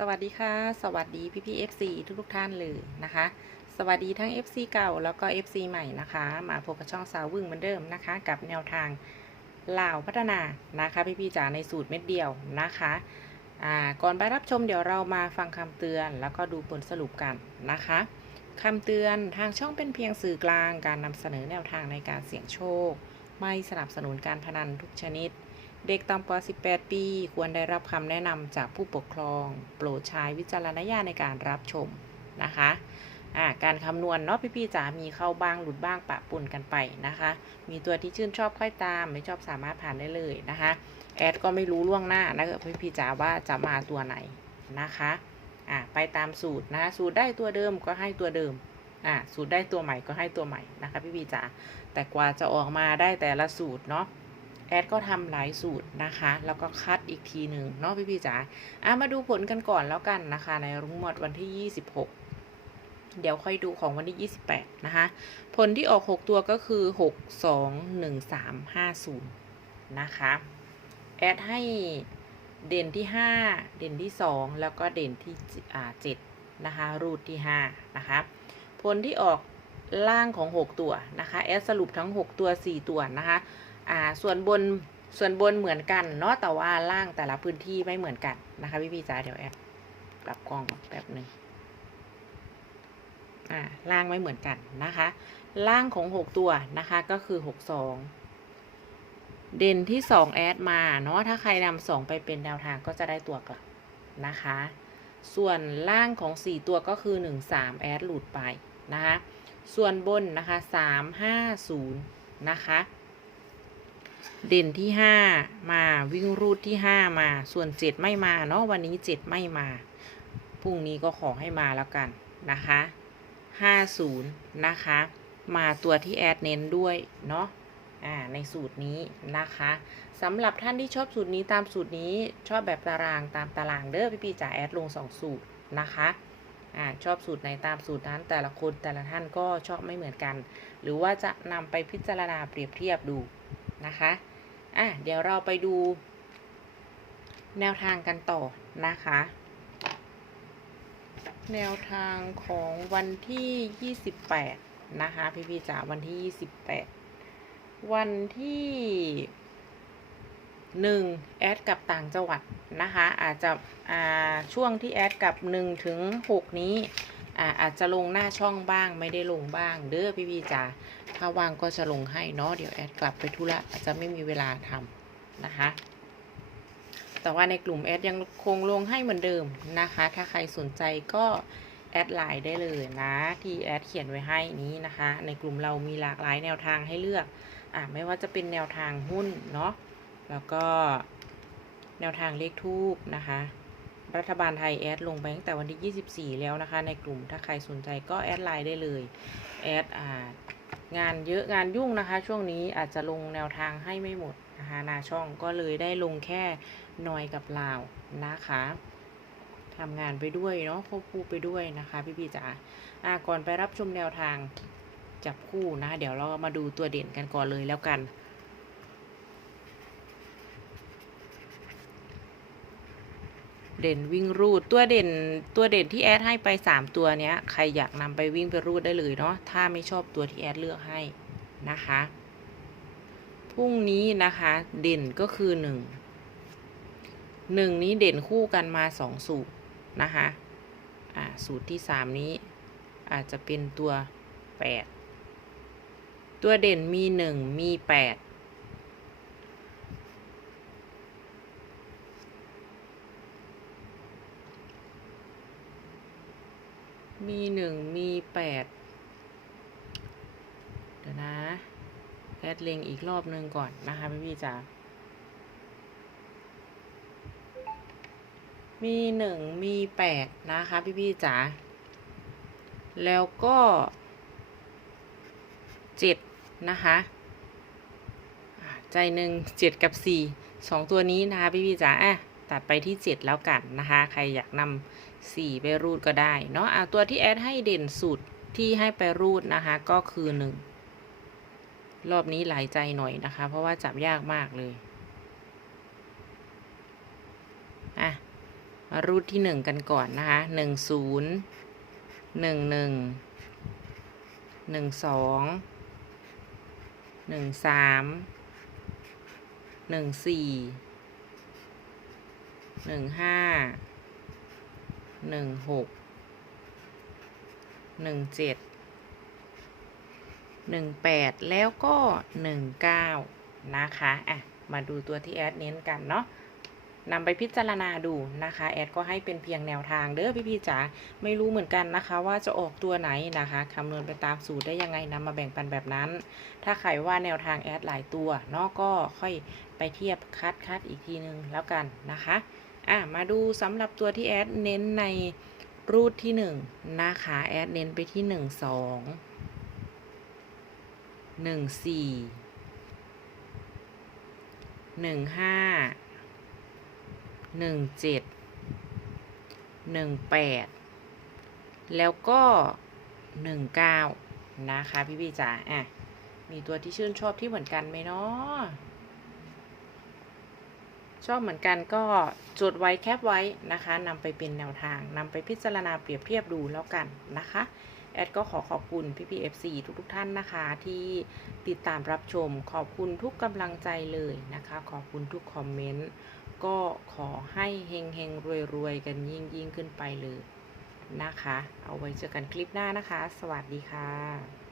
สวัสดีค่ะ สวัสดีพี่พี่ FC ทุกทุกท่านเลยนะคะ สวัสดีทั้ง FC เก่าแล้วก็ FC ใหม่นะคะ มาพบกับช่องสาววึ่งเหมือนเดิมนะคะ กับแนวทางลาวพัฒนานะคะพี่พี่จ๋าในสูตรเม็ดเดียวนะคะอ่าก่อนไปรับชมเดี๋ยวเรามาฟังคำเตือน แล้วก็ดูผลสรุปกันนะคะคำเตือนทางช่องเป็นเพียงสื่อกลางการนำเสนอแนวทางในการเสี่ยงโชค ไม่สนับสนุนการพนันทุกชนิด เด็กต่ำกว่า 18 ปี ควรได้รับคำแนะนำจากผู้ปกครอง โปรดใช้วิจารณญาณในการรับชมนะคะการคำนวณเนาะพี่ๆจ๋ามีเข้าบ้างหลุดบ้างปะปุ่นกันไปนะคะ มีตัวที่ชื่นชอบค่อยตาม ไม่ชอบสามารถผ่านได้เลยนะคะ แอดก็ไม่รู้ล่วงหน้านะพี่ๆจ๋าว่าจะมาตัวไหนนะคะอ่าไปตามสูตรนะะสูตรได้ตัวเดิมก็ให้ตัวเดิมอ่าสูตรได้ตัวใหม่ก็ให้ตัวใหม่นะคะพี่ๆจ๋าแต่กว่าจะออกมาได้แต่ละสูตรเนาะ แอดก็ทำหลายสูตรนะคะ แล้วก็คัดอีกทีหนึ่งเนาะพี่พี่จ๋าอะมาดูผลกันก่อนแล้วกันนะคะ ในรุ่งหมดวันที่ 26 เดี๋ยวค่อยดูของวันที่ 28 นะคะ ผลที่ออก 6 ตัวก็คือ 6 2 1 3 5 0 นะคะ แอดให้เด่นที่ 5 เด่นที่ 2 แล้วก็เด่นที่อ่า7นะคะ รูทที่ 5 นะคะ ผลที่ออกล่างของ 6 ตัวนะคะ แอดสรุปทั้ง 6 ตัว 4 ตัวนะคะ อ่าส่วนบนส่วนบนเหมือนกันเนาะแต่ว่าล่างแต่ละพื้นที่ไม่เหมือนกันนะคะพี่พี่จ๋าเดี๋ยวแอบปรับกล้องแป๊บหนึ่งอ่าล่างไม่เหมือนกันนะคะ ล่างของหกตัวนะคะก็คือหกสองเด่นที่สองแอดมาเนาะถ้าใครนำสองไปเป็นแนวทางก็จะได้ตัวกลับนะคะ ส่วนล่างของสี่ตัวก็คือหนึ่งสามแอดหลุดไปนะคะ ส่วนบนนะคะสามห้าศูนย์นะคะ เด่นที่5มาวิ่งรูดที่5มา ส่วน7ไม่มาเนาะวันนี้7ไม่มาพรุ่งนี้ก็ขอให้มาแล้วกันนะคะ50นะคะ มาตัวที่แอดเน้นด้วยเนาะอ่าในสูตรนี้นะคะสำหรับท่านที่ชอบสูตรนี้ตามสูตรนี้ชอบแบบตารางตามตารางเด้อพี่ๆจ๋าแอดลง 2 สูตรนะคะอ่าชอบสูตรไหนตามสูตรนั้นแต่ละคนแต่ละท่านก็ชอบไม่เหมือนกัน หรือว่าจะนำไปพิจารณาเปรียบเทียบดูนะคะ อะเดี๋ยวเราไปดู แนวทางกันต่อนะคะ แนวทางของวันที่ 28 นะคะ พี่พี่จ๋าวันที่ 28 วันที่1แอดกับต่างจังหวัดนะคะ อาจจะอ่าช่วงที่แอดกับ 1 ถึง 6 นี้ อาอาจจะลงหน้าช่องบ้างไม่ได้ลงบ้าง เด้อพี่พี่ๆจ๋าถ้าว่างก็จะลงให้เนาะเดี๋ยวแอดกลับไปธุระอาจจะไม่มีเวลาทำนะคะ แต่ว่าในกลุ่มแอดยังคงลงให้เหมือนเดิมนะคะ ถ้าใครสนใจก็แอดไลน์ได้เลยนะที่แอดเขียนไว้ให้นี้นะคะ ในกลุ่มเรามีหลากหลายแนวทางให้เลือกอะไม่ว่าจะเป็นแนวทางหุ้นเนาะแล้วก็แนวทางเลขทูบนะคะ รัฐบาลไทยแอดลงไปตั้งแต่วันที่ 24 แล้วนะคะ ในกลุ่มถ้าใครสนใจก็แอดไลน์ได้เลยแอดอ่างานเยอะงานยุ่งนะคะ ช่วงนี้อาจจะลงแนวทางให้ไม่หมดนะคะนาช่องก็เลยได้ลงแค่นอยกับลาวนะคะทำงานไปด้วยเนาะควบคู่ไปด้วยนะคะ พี่พี่ๆจ๋าอะก่อนไปรับชมแนวทางจับคู่นะ เดี๋ยวเรามาดูตัวเด่นกันก่อนเลยแล้วกัน เด่นวิ่งรูดตัวเด่นตัวเด่นที่แอดให้ไป 3 ตัวเนี้ยใครอยากนำไปวิ่งไปรูดได้เลยเนาะถ้าไม่ชอบตัวที่แอดเลือกให้นะคะพรุ่งนี้นะคะเด่นก็คือ 1 1 นี้เด่นคู่กันมา 2 สูตรนะคะอ่าสูตรที่ 3 นี้อาจจะเป็นตัว 8 ตัวเด่นมี 1 มี 8 มีหนึ่งมีแปดเดี๋ยวนะแอดเลงอีกรอบหนึ่งก่อนนะคะพี่พี่จ๋ามีหนึ่งมีแปดนะคะพี่พี่จ๋าแล้วก็เจ็ดนะคะใจหนึ่งเจ็ดกับสี่สองตัวนี้นะคะพี่พี่จ๋าอะตัดไปที่เจ็ดแล้วกันนะคะ ใครอยากนำ สี่ไปรูดก็ได้เนาะอะตัวที่แอดให้เด่นสุดที่ให้ไปรูดนะคะ ก็คือหนึ่งรอบนี้หลายใจหน่อยนะคะ เพราะว่าจับยากมากเลยอะมารูทที่หนึ่งกันก่อนนะคะหนึ่งศูนย์หนึ่งหนึ่งหนึ่งสองหนึ่งสามหนึ่งสี่หนึ่งห้า หนึ่งหกหนึ่งเจ็ดหนึ่งแปดแล้วก็หนึ่งเก้านะคะอะมาดูตัวที่แอดเน้นกันเนาะนำไปพิจารณาดูนะคะ แอดก็ให้เป็นเพียงแนวทางเด้อพี่ๆจ๋าไม่รู้เหมือนกันนะคะ ว่าจะออกตัวไหนนะคะคำนวณไปตามสูตรได้ยังไงนำมาแบ่งปันแบบนั้น ถ้าใครว่าแนวทางแอดหลายตัวเนาะก็ค่อยไปเทียบคัดคัดอีกทีนึงแล้วกันนะคะ อะมาดูสำหรับตัวที่แอดเน้นในรูทที่หนึ่งนะคะแอดเน้นไปที่หนึ่งสองหนึ่งสี่หนึ่งห้าหนึ่งเจ็ดหนึ่งแปดแล้วก็หนึ่งเก้านะคะพี่พี่จ๋าอะ มีตัวที่ชื่นชอบที่เหมือนกันไหมเนาะ ชอบเหมือนกันก็จดไว้แคปไว้นะคะนำไปเป็นแนวทางนำไปพิจารณาเปรียบเทียบดูแล้วกันนะคะแอดก็ขอขอบคุณพี่พีเอฟซีทุกๆท่านนะคะ ที่ติดตามรับชม ขอบคุณทุกกำลังใจเลยนะคะ ขอบคุณทุกคอมเมนต์ก็ขอให้เฮงเฮงรวยรวยกันยิ่งยิ่งขึ้นไปเลยนะคะ เอาไว้เจอกันคลิปหน้านะคะ สวัสดีค่ะ